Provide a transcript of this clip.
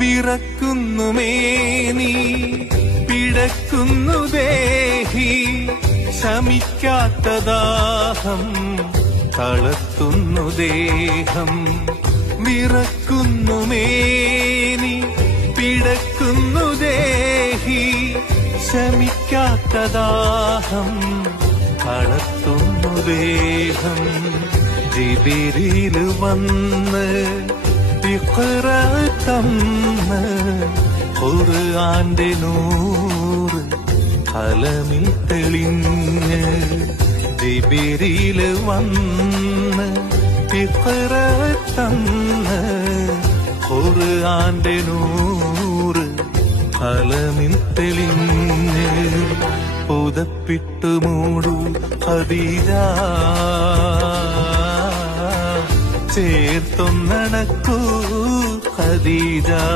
വിറക്കുന്നു മേനി പിടക്കുന്നു ദേഹി ശമിക്കാത്ത ദാഹം തളർത്തുന്നു ദേഹം വിറക്കുന്നു മേനി പിടക്കുന്നു ദേഹി ശമിക്കാത്ത ദാഹം തളർത്തുന്നു ദേഹം ജിബിരിൽ വന്ന് ഇഖ്റ തന്ന് ഖുർആന്റെ നൂറ് കലമിൽ തെളിഞ്ഞ് ജിബിരിൽ വന്ന് ഇഖ്റ തന്ന് ഖുർആന്റെ നൂറ് കലമിൽ തെളിഞ്ഞ് പുതപ്പിട്ടു മൂടു ഖദീജ ചേർത്തൊന്നണക്കൂ ഖദീജ.